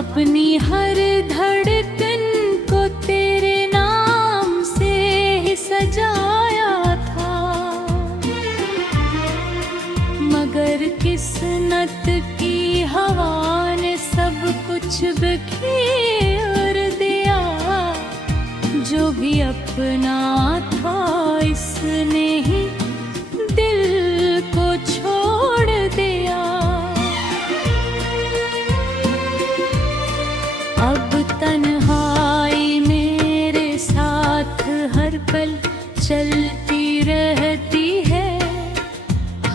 अपनी हर धड़कन को तेरे नाम से ही सजाया था, मगर किस्मत की हवा ने सब कुछ बिखेर दिया। जो भी अपना था इसने ही दिल को छोड़ दिया। अब तन्हाई मेरे साथ हर पल चलती रहती है,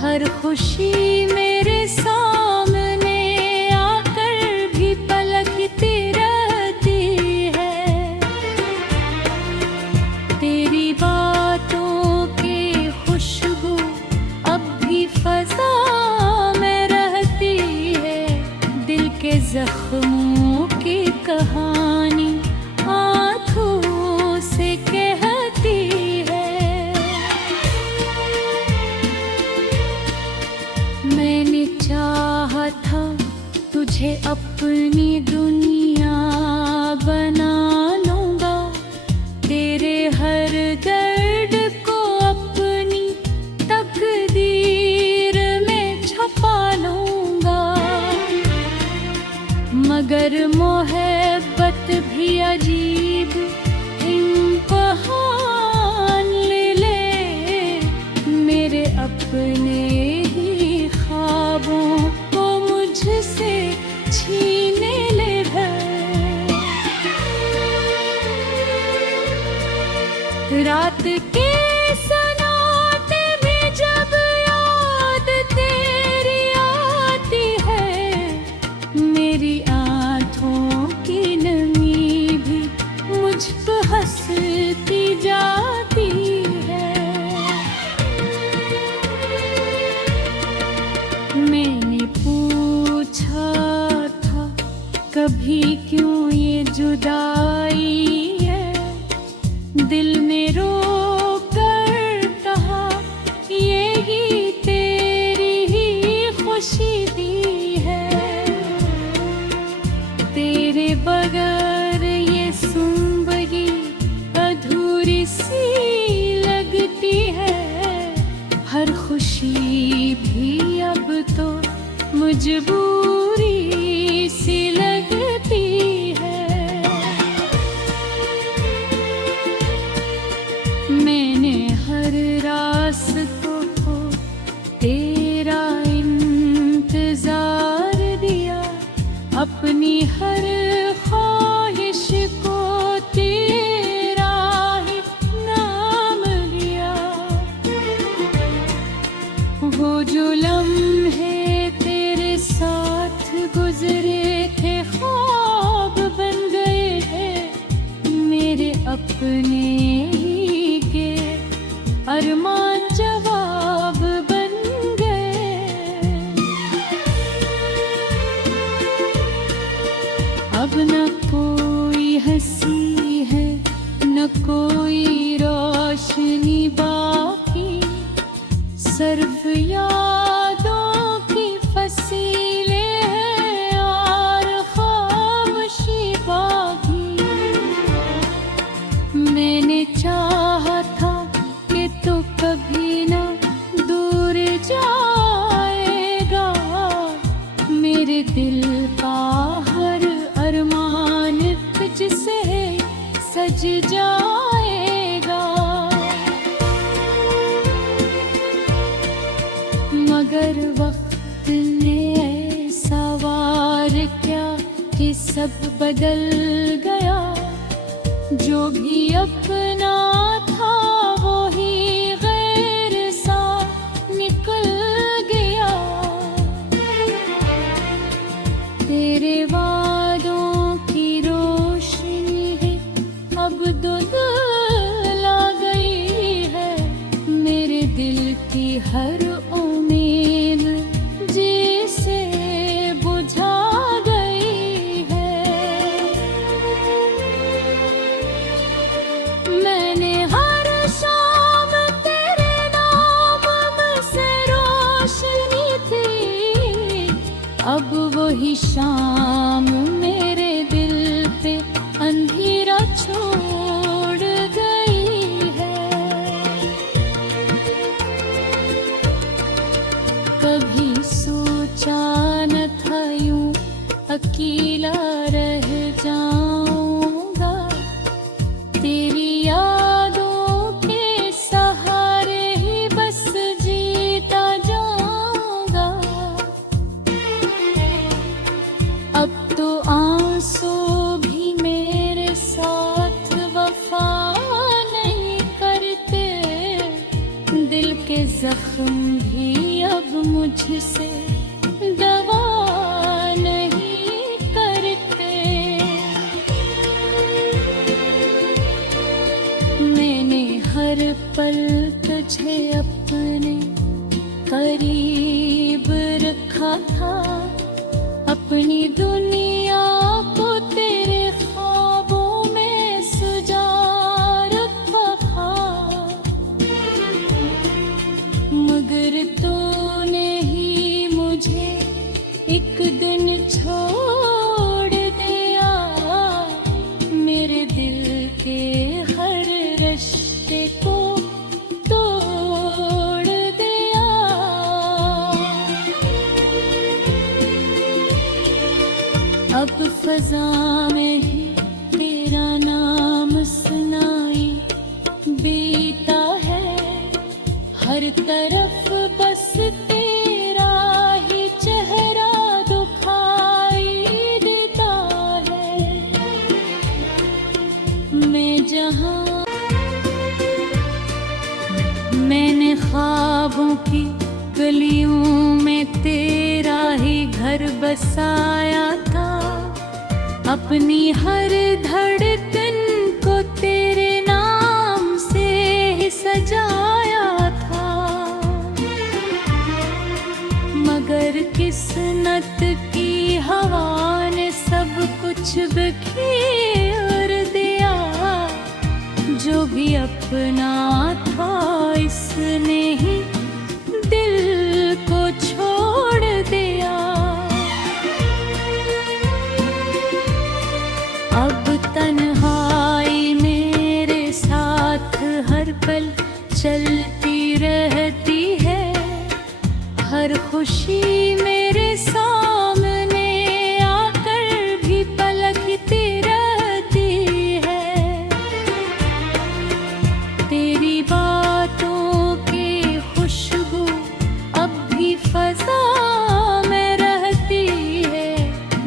हर खुशी मेरे सामने आकर भी पलकती रहती है। तेरी बातों की खुशबू अब भी फजा में रहती है, दिल के जख्मों की कहानी आँखों से कहती है। मैंने चाहा था तुझे अपनी दुनिया बना लूँगा, तेरे हर दर्द को अपनी तकदीर में छुपा लूँगा। मगर मोहब्बत भी अजीब इम्तिहान ले मेरे अपने ही ख्वाबों को मुझसे छीने ले भर। रात के सन्नाटे में जब याद तेरी आती है, मेरी आँखों की नमी भी मुझ पर हंसती जाती है। मैंने पूछा था कभी क्यों ये जुदाई है, दिल में रो कर कहा यही तेरी ही खुशी दी है। तेरे बगैर ये ज़िंदगी अधूरी सी लगती है, हर खुशी भी अब तो मजबूरी सी लगती है। मैंने हर रास्तों को तेरा इंतजार दिया, अपनी हर ख्वाहिश को तेरा ही नाम लिया। वो जो लम्हे तेरे साथ गुजरे थे ख्वाब बन गए हैं, मेरे अपने ही के अरमान जवाब बन गए। अब न कोई हंसी है न कोई रोशनी बाकी, सिर्फ यादों की फसीलें हैं और खामोशी बाकी। मैंने चाहा था कि तू कभी न दूर जाएगा, मेरे दिल का हर अरमान तुझसे सज जाएगा। मगर वक्त ने ऐसा वार किया कि सब बदल गया, जो भी अपना था वो ही गैर सा निकल गया। तेरे वादों की रोशनी है अब धुंधला गई है, मेरे दिल की हर उम्मीद जैसे बुझा गई है। मैंने आंसू भी मेरे साथ वफा नहीं करते, दिल के जख्म भी अब मुझसे दवा नहीं करते। मैंने हर पल तुझे अपने करीब रखा था, अपनी दुनिया को तेरे ख्वाबों में सजा रखा था, मगर तूने ही मुझे एक दिन छोड़ दिया, मेरे दिल के हर रिश्ते को तोड़ दिया। अब फजा में ही तेरा नाम सुनाई बीता है, हर तरफ बस तेरा ही चेहरा दुखाई देता है। मैं जहाँ मैंने ख्वाबों की गलियों में तेरा ही घर बसाया था, अपनी हर धड़कन को तेरे नाम से ही सजाया था, मगर किस्मत की हवा ने सब कुछ बिखेर दिया, जो भी अपना था इसने ही दिल को छोड़ दिया। अब तन्हाई मेरे साथ हर पल चलती रहती है, हर खुशी मेरे सामने आकर भी पलकती रहती है, तेरी बातों की खुशबू अब भी फजा में रहती है,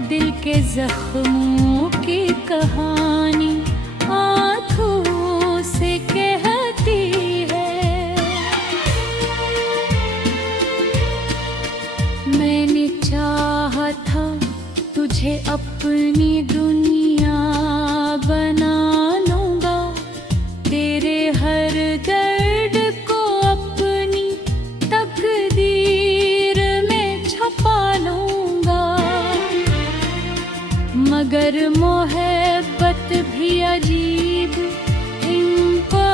दिल के जख्मों की कहानी आँखों से कहती है। मैंने चाहा था तुझे अपनी दुनिया बना लूँगा, तेरे हर दर्द को अपनी तकदीर में छुपा लूँगा, मगर मोहब्बत भी अजीब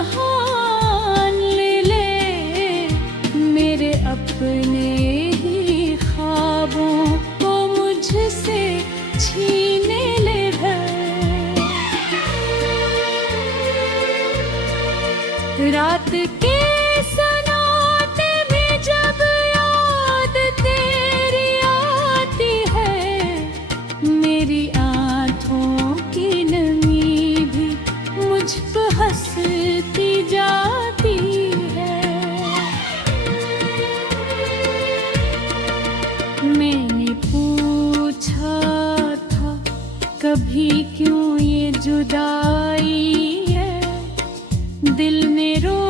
इम्तिहान ले ले, मेरे अपने ही ख्वाबों को मुझसे छीने ले भर। रात के सन्नाटे में जब याद तेरी आती है, मेरी आँखों की नमी भी मुझ पर हंसती जाती है। मैंने पूछा था कभी क्यों ये जुदाई है, दिल में रो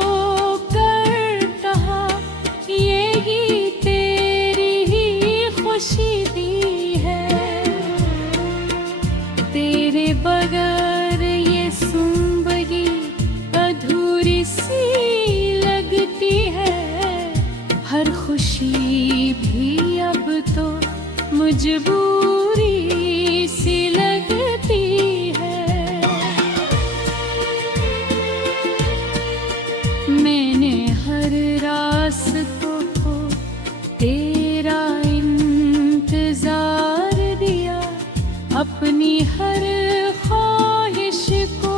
कर कहा यही तेरी ही खुशी दी है, तेरे बगैर ये ज़िंदगी अधूरी सी लगती है, हर खुशी भी अब तो मजबूरी सी लगती है। मैंने हर रास्तों को तेरा इंतजार दिया, अपनी हर ख्वाहिश को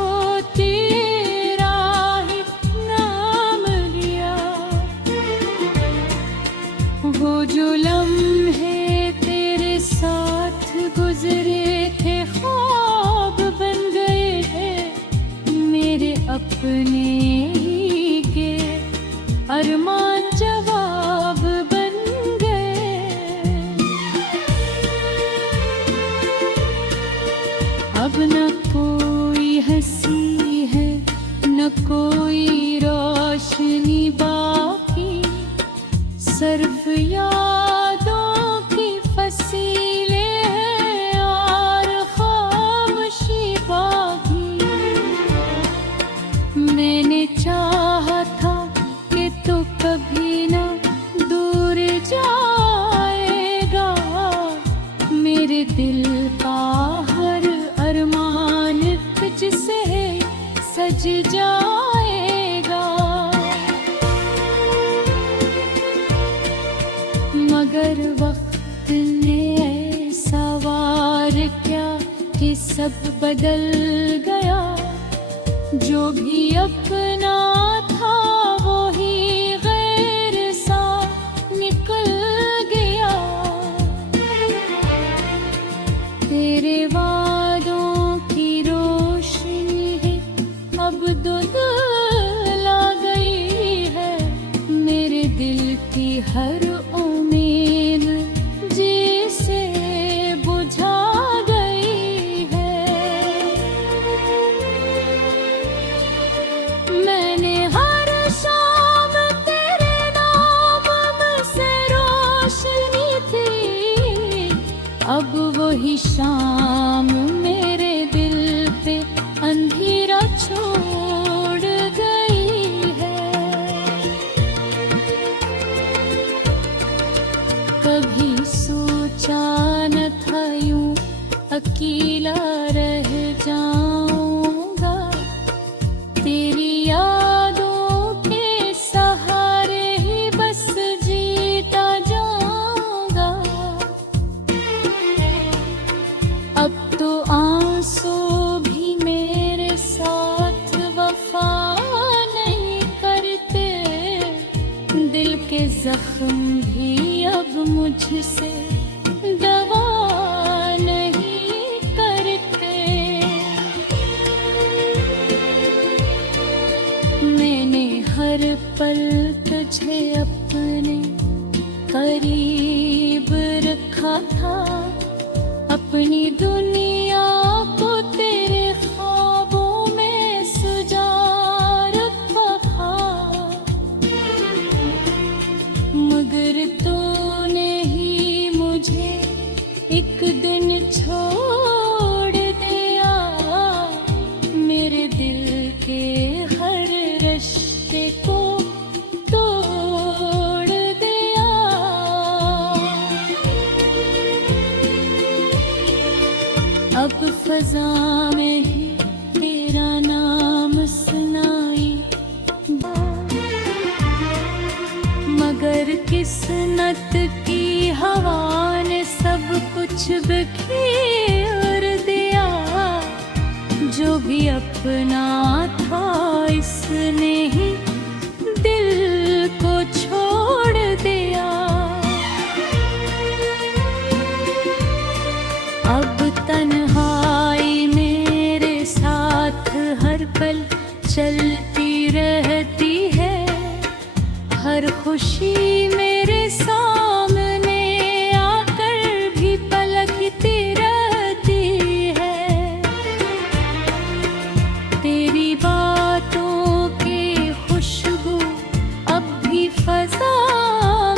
तेरा ही नाम लिया, वो जो लम्हे तेरे साथ गुजरे थे ख्वाब बन गए हैं, मेरे अपने ही के अरमान जवाब बन गए। अब न कोई हंसी है न कोई रोशनी बाकी, सिर्फ यादों की फसीलें हैं और खामोशी बाकी। मैंने चाहा था कि तू कभी न दूर जाएगा, मेरे दिल का हर अरमान तुझसे सज जाएगा। मगर वक्त ने ऐसा वार किया कि सब बदल गया, जो भी अपना था वो ही गैर सा निकल गया। तेरे वादों की रोशनी है अब धुंधला गई है, मेरे दिल की हर उम्मीद जैसे बुझा गई है। मैंने हर शाम तेरे नाम से रोशनी थी, अब वही शाम मेरे दिल पे अंधेरा छोड़ गई है। कभी सोचा न था यूं अकेला रह जाऊंगा, तेरी यादों के सहारे ही बस जीता जाऊंगा। अब तो आंसू भी मेरे साथ वफा नहीं करते, दिल के जख्म भी अब मुझसे दवा नहीं करते। मैंने हर पल तुझे अपने करीब रखा था, अपनी दुनिया को तेरे ख्वाबों में सजा रखा था। मगर तूने ही मुझे एक दिन छोड़ दिया, मेरे दिल के हर रिश्ते को तोड़ दिया। अब फजा में ही तेरा नाम सुनाई, मगर किस्मत की हवा ने सब कुछ बिखेर दिया। जो भी अपना था इसने ही दिल को छोड़ दिया। अब तन्हाई मेरे साथ हर पल चलती रहती है, हर खुशी मेरे सामने आकर भी पलकती रहती है। तेरी बातों की खुशबू अब भी फजा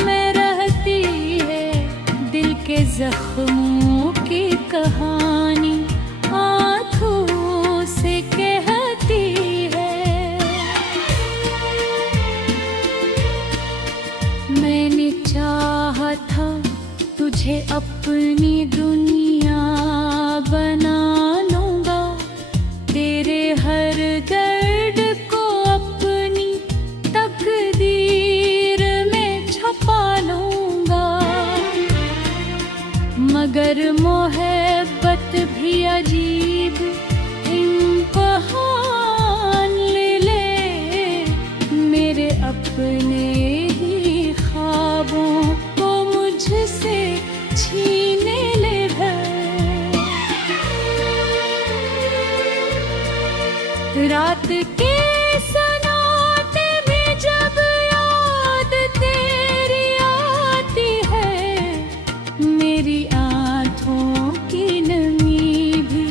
में रहती है, दिल के जख्मों की कहानी आँखों से कहती है। मैंने चाहा था तुझे अपनी दुनिया बना लूंगा, तेरे हर दर्द को अपनी तकदीर में छुपा लूंगा। मगर मोहब्बत भी अजीब इम्तिहान ले, मेरे अपने ही ख्वाबों को मुझसे छीने ले गए। रात के सन्नाटे में जब याद तेरी आती है, मेरी आँखों की नमी भी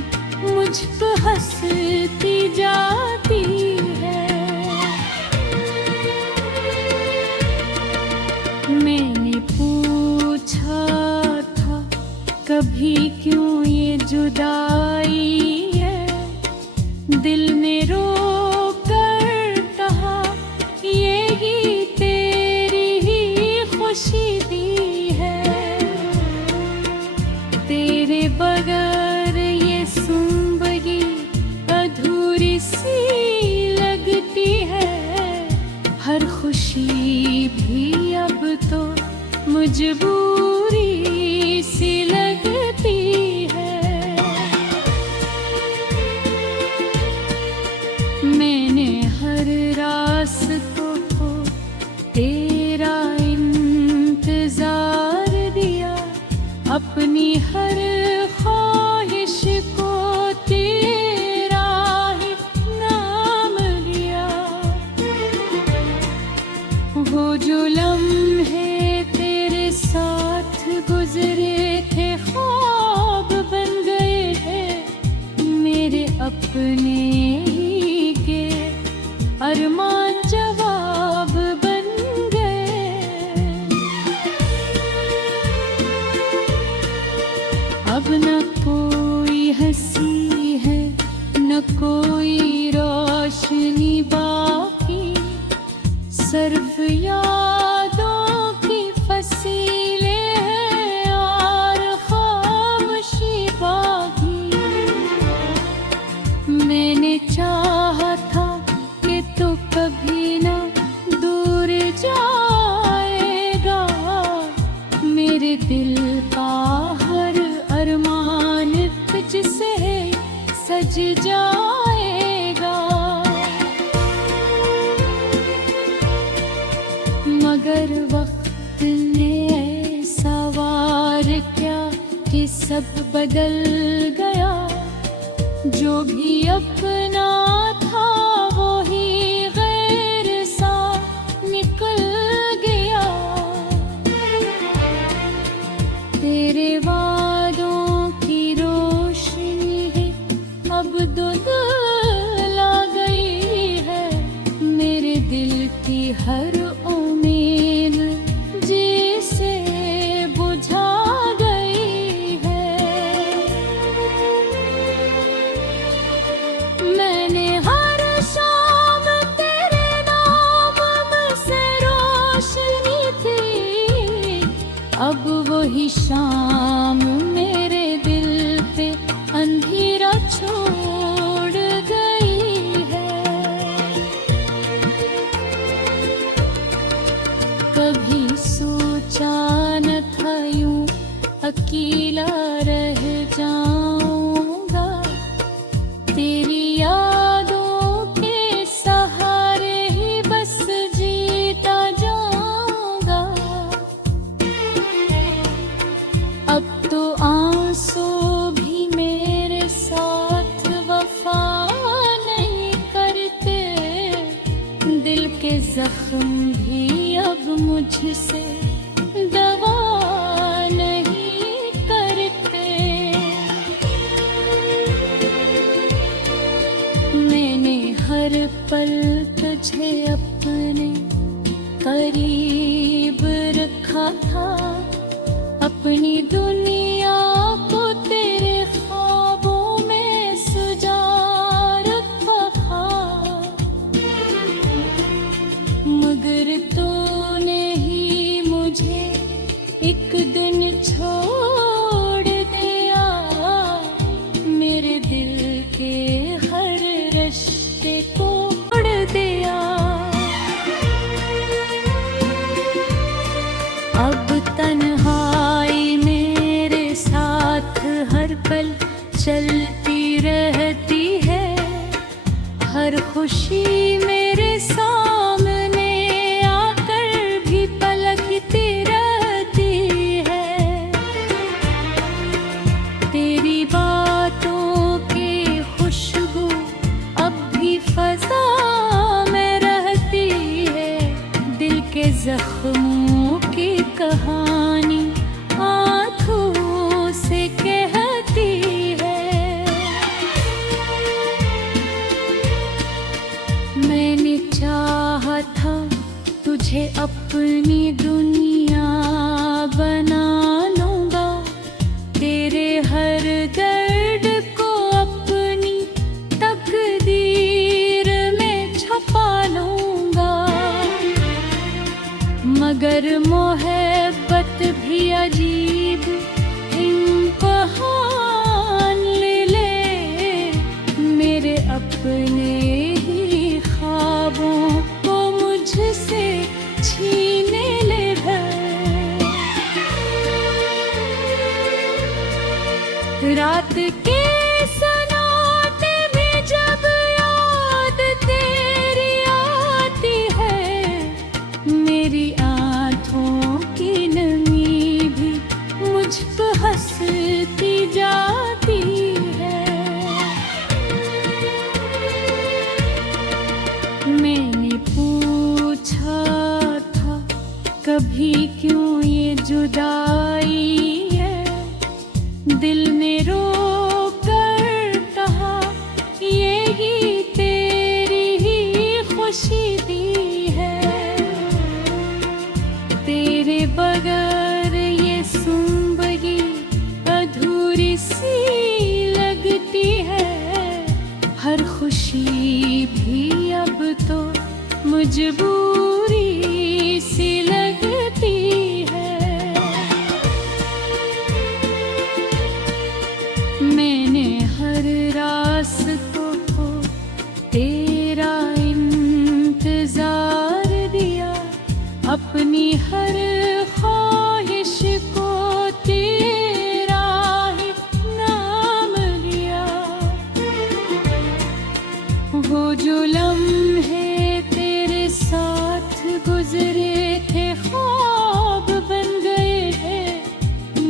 मुझ हंसती जाती है। मैंने पूछा था कभी क्यों ये जुदाई है, दिल ने रो कर कहा यही तेरी ही खुशी दी है। तेरे बगैर ये ज़िंदगी अधूरी सी लगती है, हर खुशी भी अब तो मजबूरी सी लगती है। मैंने हर रास्तों को तेरा इंतजार दिया, अपनी हर ख्वाहिश को तेरा ही नाम लिया। वो जो लम्हे तेरे साथ गुजरे थे ख्वाब बन गए हैं, मेरे अपने ही के अरमान जवाब बन गए। अब न कोई हंसी है न कोई रोशनी बाकी, सिर्फ यादों की फसीलें हैं और खामोशी बाकी। मैंने चाहा था कि तू कभी ना दूर जाएगा, मेरे दिल का हर अरमान तुझसे सज जाएगा। मगर वक्त ने ऐसा वार किया कि सब बदल गया, जो भी अपना था वो ही गैर सा निकल गया। तेरे वादों की रोशनी है अब धुंधला गई है, मेरे दिल की हर उम्मीद जिसे बुझा गई है। मैंने हर शाम तेरे नाम से रोशनी थी, अब वही शाम मेरे दिल पे अंधेरा छोड़ गई है। कभी सोचा न था यूं अकेला रह जाऊंगा, तेरी यादों के सहारे ही बस जीता जाऊंगा। अब तो आंसू भी मेरे साथ वफा नहीं करते, दिल के जख्म भी अब मुझसे दवा नहीं करते। मैंने हर पल तुझे अपने करीब रखा था, अपनी दुनिया को तेरे ख्वाबों में सजा रखा था। मगर तूने ही मुझे एक दिन छोड़ दिया, मेरे दिल के हर रिश्ते को तोड़ दिया। अब तन्हाई मेरे साथ हर पल चलती रहती है, हर खुशी मेरे सामने आकर भी पलकती रहती है। तेरी बातों की खुशबू अब भी फजा में रहती है, दिल के जख्मों की कहानी आँखों से कहती है। अपनी दुनिया बना लूंगा, तेरे हर दर्द को अपनी तकदीर में छपा लूंगा। मगर मोहब्बत भी अजीब इम्तिहान ले मेरे अपने ही ख्वाबों को मुझसे छीने ले रात के सन्नाटे में जब याद तेरी आती है, मेरी आँखों की नमी भी मुझ पर हंसती जाती है। मैंने पूछा था कभी क्यों ये जुदाई है, दिल ने रो कर कहा यही तेरी ही खुशी दी है। तेरे बगैर ये ज़िंदगी अधूरी सी लगती है, हर खुशी भी अब तो मजबूरी सी लगती है। मैंने हर रास्तों को तेरा इंतजार दिया, अपनी हर ख्वाहिश को तेरा ही नाम लिया। वो जो लम्हे तेरे साथ गुजरे थे ख्वाब बन गए हैं,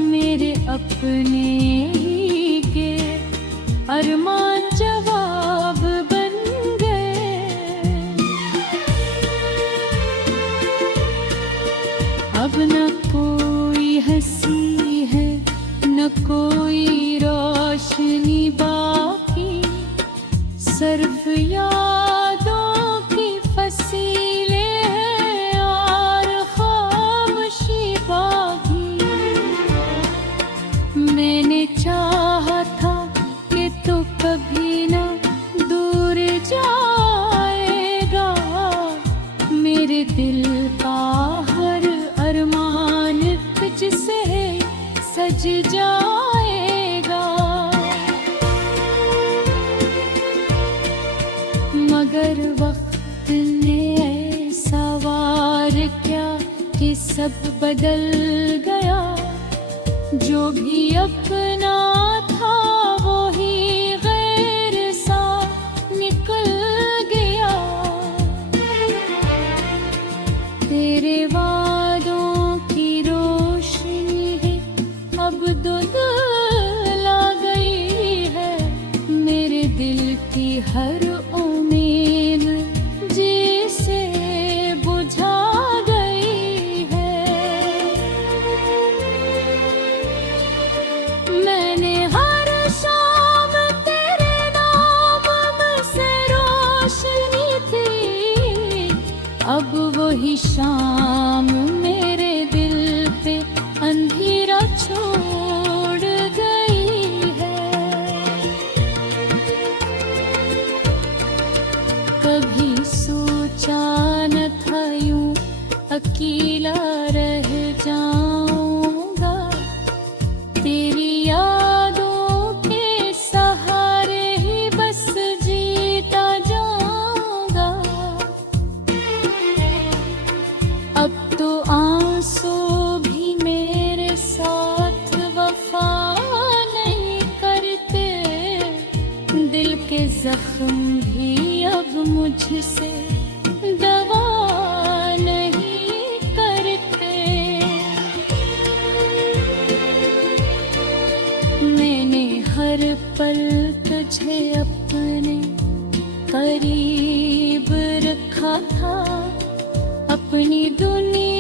मेरे अपने ही के अरमान जवाब बन गए। अब न कोई हंसी है न कोई रोशनी बाकी, सिर्फ यादों की फसीलें हैं और खामोशी बाकी। मैंने चाहा था कि तू कभी ना दूर जाएगा, मेरे दिल का हर अरमान तुझसे सज जाएगा। मगर वक्त ने ऐसा वार किया कि सब बदल गया, जो भी अपना था वो ही गैर सा निकल गया। तेरे वादों की रोशनी है अब धुंधला गई है, मेरे दिल की हर उम्मीद जिसे बुझा गई है। मैंने हर शाम तेरे नाम से रोशनी थी, अब वही शाम मेरे दिल पे अंधेरा छोड़ गई है। कभी सोचा न था यूं अकेला रह जाऊंगा, तेरी यादों के सहारे ही बस जीता जाऊंगा। अब तो आंसू भी मेरे साथ वफा नहीं करते, दिल के जख्म भी अब मुझसे दवा नहीं करते। मैंने हर पल तुझे अपने करीब रखा था, अपनी दुनिया